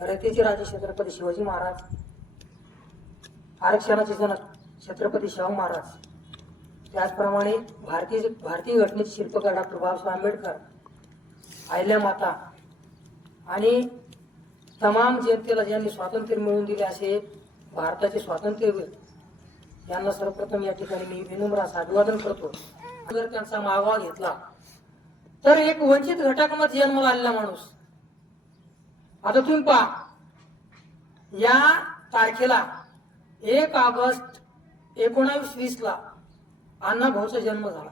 रयतेचे राजे छत्रपती शिवाजी महाराज, आरक्षणाचे जनक छत्रपती शाहू महाराज, त्याचप्रमाणे भारतीय घटनेचे शिल्पकार डॉक्टर बाबासाहेब आंबेडकर, अहिल्यामाता आणि तमाम जनतेला ज्यांनी स्वातंत्र्य मिळवून दिले असे भारताचे स्वातंत्र्यवीर यांना सर्वप्रथम या ठिकाणी मी विनम्र असं अभिवादन करतो. जर त्यांचा मागोवा घेतला तर एक वंचित घटकामध्ये जन्माला आलेला माणूस. आता तुम्ही पहा, या तारखेला 1 ऑगस्ट 1920 ला अण्णाभाऊचा जन्म झाला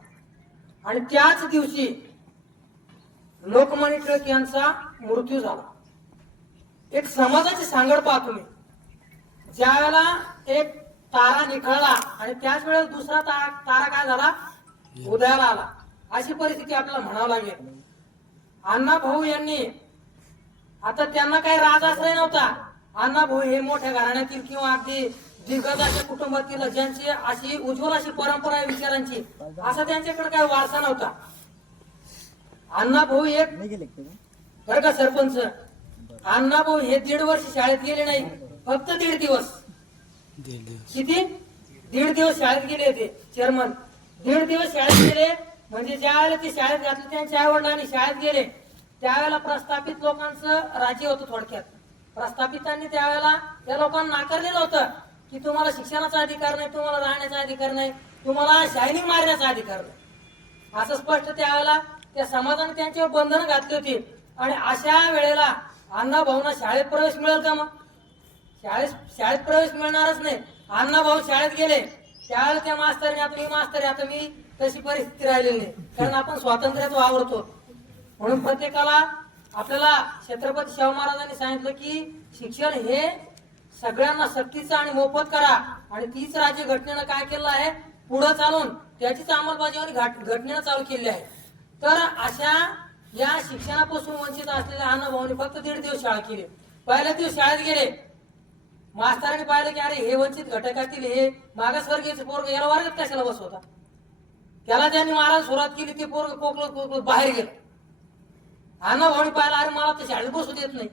आणि त्याच दिवशी लोकमान्य टिळक यांचा मृत्यू झाला. एक समाजाची सांगड पहा तुम्ही, ज्यावेळेला एक तारा निखळला आणि त्याच वेळेस दुसरा तारा काय झाला, उदयाला आला, अशी परिस्थिती आपल्याला म्हणावं लागेल. अण्णाभाऊ यांनी, आता त्यांना काही राजाश्रय नव्हता. अण्णाभाऊ हे मोठ्या घराण्यातील किंवा अगदी दिग्गज अशा कुटुंबातील ज्यांची अशी उज्ज्वल अशी परंपरा आहे विचारांची, असा त्यांच्याकडे काही वारसा नव्हता. अण्णाभाऊ एक बरं का सरपंच, अण्णाभाऊ हे 1.5 वर्ष शाळेत गेले नाही, फक्त 1.5 दिवस. किती? 1.5 दिवस शाळेत गेले ते चेअरमन. 1.5 दिवस शाळेत गेले म्हणजे ज्या वेळेला ते शाळेत घातले, त्यांच्या आई वडिलांनी शाळेत गेले त्यावेळेला प्रस्थापित लोकांचं राज्य होतं. थोडक्यात प्रस्थापितांनी त्यावेळेला त्या लोकांना नाकारलेलं होतं की तुम्हाला शिक्षणाचा अधिकार नाही, तुम्हाला राहण्याचा अधिकार नाही, तुम्हाला शायनिंग मारण्याचा अधिकार नाही, असं स्पष्ट त्यावेळेला त्या समाजाने त्यांच्यावर बंधनं घातली होती. आणि अशा वेळेला अण्णाभाऊंना शाळेत प्रवेश मिळेल का? मग शाळेत प्रवेश मिळणारच नाही. अण्णाभाऊ शाळेत गेले त्यावेळेला त्या मास्तरने, आता मी मास्तर आहे, आता मी तशी परिस्थिती राहिलेली नाही, कारण आपण स्वातंत्र्यात वावरतो. म्हणून प्रत्येकाला आपल्याला छत्रपती शाहू महाराजांनी सांगितलं की शिक्षण हे सगळ्यांना सक्तीचं आणि मोफत करा. आणि तीच राज्यघटनेनं काय केलं आहे, पुढे चालून त्याचीच अंमलबजावणी घटनेनं चालू केली आहे. तर अशा या शिक्षणापासून वंचित असलेल्या अण्णाभाऊंनी फक्त 1.5 दिवस शाळा केली. पहिल्या दिवस शाळेत गेले, मास्तरांनी पाहिलं की अरे हे वंचित घटकातील हे मागासवर्गीय पोरग याला वर्गात कशाला बसवता. त्याला ज्यांनी मारायला सुरुवात केली ते पोरग कोकलत बाहेर गेलं. अण्णाभाऊंनी पाहिलं अरे मला तर शाळेत बसू देत नाही,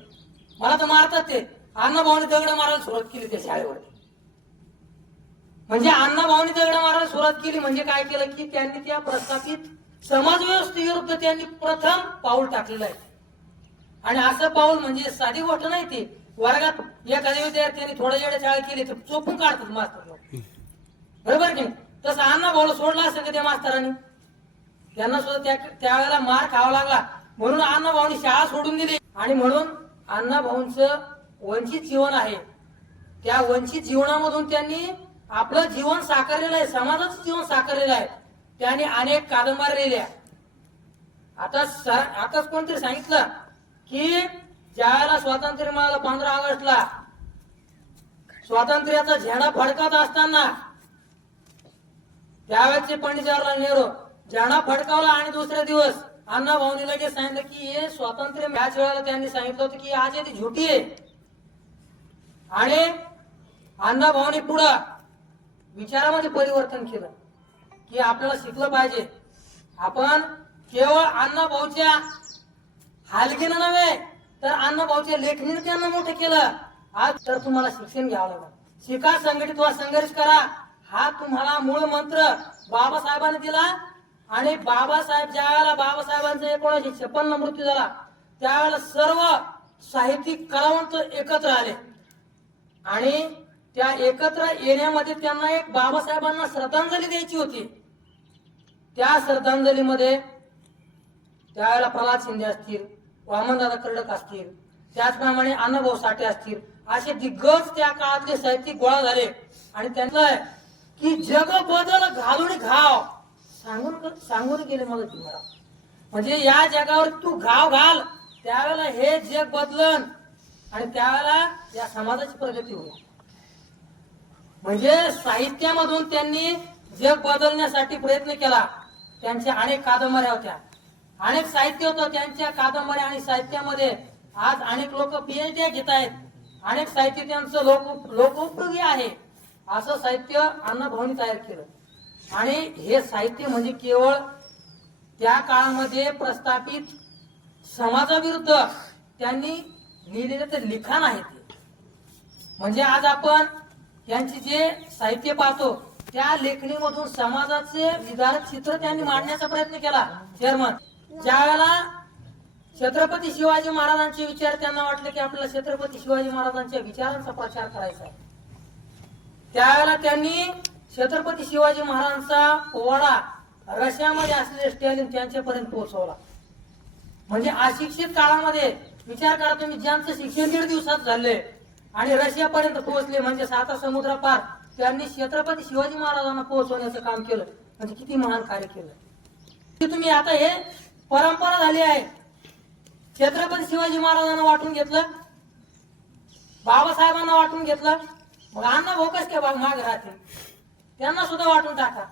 मला तर मारतात ते. अण्णाभाऊंनी दगड मारायला सुरुवात केली त्या शाळेवर. म्हणजे अण्णाभाऊंनी दगड मारायला सुरुवात केली म्हणजे काय केलं की त्यांनी त्या प्रस्थापित समाज व्यवस्थेविरुद्ध त्यांनी प्रथम पाऊल टाकलेलं आहे. आणि असं पाऊल म्हणजे साधी गोष्ट नाही. ती वर्गात एखाद्या विद्यार्थ्यांनी थोडं जेवढे शाळा केली तर चोपून काढतात मास्तर लोक, बरोबर की नाही? तसं अण्णाभाऊला सोडला असेल का त्या मास्तरांनी? त्यांना सुद्धा त्यावेळेला मार खावा लागला. म्हणून अण्णाभाऊंनी शाळा सोडून दिली. आणि म्हणून अण्णाभाऊंचं वंचित जीवन आहे, त्या वंचित जीवनामधून त्यांनी आपलं जीवन साकारलेलं आहे, समाजाचं जीवन साकारलेलं आहे. त्यांनी अनेक कादंबऱ्या लिहिल्या. आताच कोणतरी सांगितलं की ज्यावेळेला स्वातंत्र्य मिळालं 15 ऑगस्टला स्वातंत्र्याचा झेंडा फडकत असताना त्यावेळेचे पंडित जवाहरलाल नेहरू झेंडा फडकावला आणि दुसऱ्या दिवस अण्णाभाऊंनी लगेच सांगितलं की हे स्वातंत्र्य. याच वेळेला त्यांनी सांगितलं होतं की आज ती झुटी आहे. आणि अण्णाभाऊंनी पुढं विचारामध्ये परिवर्तन केलं की आपल्याला शिकलं पाहिजे. आपण केवळ अण्णाभाऊच्या हालकीनं नव्हे तर अण्णाभाऊच्या लेखणीने त्यांना मोठं केलं. आज तर तुम्हाला शिक्षण घ्यावं लागलं. शिका, संघटित व्हा, संघर्ष करा, हा तुम्हाला मूळ मंत्र बाबासाहेबांनी दिला. आणि बाबासाहेब ज्यावेळेला बाबासाहेबांचा 1956 मृत्यू झाला त्यावेळेला सर्व साहित्यिक कलावंत एकत्र आले आणि त्या एकत्र येण्यामध्ये त्यांना एक बाबासाहेबांना श्रद्धांजली द्यायची होती. त्या श्रद्धांजलीमध्ये त्यावेळेला प्रल्हाद शिंदे असतील, वामनदादा कर्डक असतील, त्याचप्रमाणे अण्णाभाऊ साठे असतील, असे दिग्गज त्या काळातले साहित्यिक गोळा झाले. आणि त्यांचं की जग बदल घालून घाव सांगून गेले मला तुम्हाला. म्हणजे या जगावर तू घाव घाल, त्यावेळेला हे जग बदलन आणि त्यावेळेला या समाजाची प्रगती होईल. म्हणजे साहित्यामधून त्यांनी जग बदलण्यासाठी प्रयत्न केला. त्यांच्या अनेक कादंबऱ्या होत्या, अनेक साहित्य होतं त्यांच्या कादंबऱ्या आणि साहित्यामध्ये. आज अनेक लोक PhD घेत आहेत, अनेक साहित्य त्यांचं लोकोपयोगी आहे. असं साहित्य अण्णाभाऊंनी तयार केलं. आणि हे साहित्य म्हणजे केवळ त्या काळामध्ये प्रस्थापित समाजाविरुद्ध त्यांनी लिहिलेलं ते लिखाण आहे ते. म्हणजे आज आपण यांची जे साहित्य पाहतो त्या लेखणीमधून समाजाचे विदारक चित्र त्यांनी मांडण्याचा प्रयत्न केला. चेअरमन, ज्या वेळेला छत्रपती शिवाजी महाराजांचे विचार त्यांना वाटले की आपल्याला छत्रपती शिवाजी महाराजांच्या विचारांचा प्रचार करायचा आहे, त्यावेळेला त्यांनी छत्रपती शिवाजी महाराजांचा पोवाडा रशियामध्ये असलेले स्टॅलिन त्यांच्यापर्यंत पोहोचवला. म्हणजे अशिक्षित काळामध्ये विचार करा तुम्ही, ज्यांचं शिक्षण 1.5 दिवसात झाले आणि रशियापर्यंत पोहोचले, म्हणजे 7 समुद्र पार त्यांनी छत्रपती शिवाजी महाराजांना पोहोचवण्याचं काम केलं. म्हणजे किती महान कार्य केलं. तुम्ही आता हे परंपरा झाली आहे. छत्रपती शिवाजी महाराजांना वाटून घेतलं, बाबासाहेबांना वाटून घेतलं, मग अण्णा भाऊ कस काय मागे राहतील, त्यांना सुद्धा वाटून टाका.